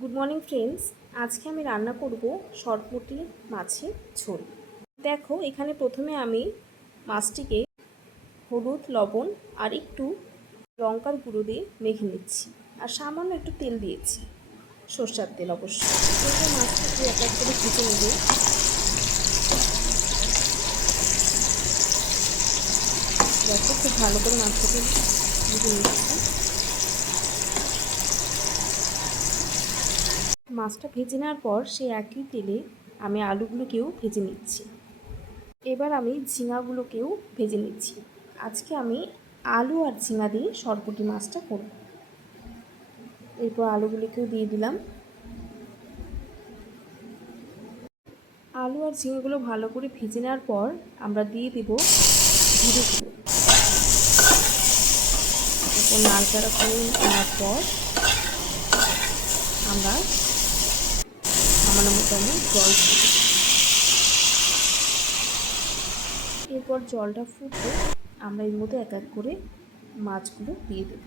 Good morning friends. আজকে আমি রান্না করব সরপুঁটি মাছের ঝোল। দেখো, এখানে প্রথমে আমি মাছটিকে হলুদ, লবণ আর একটু লঙ্কার গুঁড়ো দিয়ে মেখে নিচ্ছি, আর সামান্য একটু তেল দিয়েছি, সর্ষের তেল অবশ্যই। এরপর মাছটাকে এক এক করে ভেজে নেবে। দেখো, খুব ভালো করে মাছটাকে ভেজে নিচ্ছি। মাছটা ভেজে নেওয়ার পর সেই একই তেলে আমি আলুগুলোকেও ভেজে নিচ্ছি। এবার আমি ঝিঙাগুলোকেও ভেজে নিচ্ছি। আজকে আমি আলু আর ঝিঙা দিয়ে সরপুঁটি মাছটা করব। এরপর আলুগুলোকেও দিয়ে দিলাম। আলু আর ঝিঙাগুলো ভালো করে ভেজে নেওয়ার পর আমরা দিয়ে দেব জিরে গুঁড়ো। এরপর নাড়াচাড়া করে নেওয়ার পর আমরা সামান্য মতো জল দিয়ে দেব। এরপর জলটা ফুটলে আমরা এর মধ্যে এক এক করে মাছগুলো দিয়ে দেব।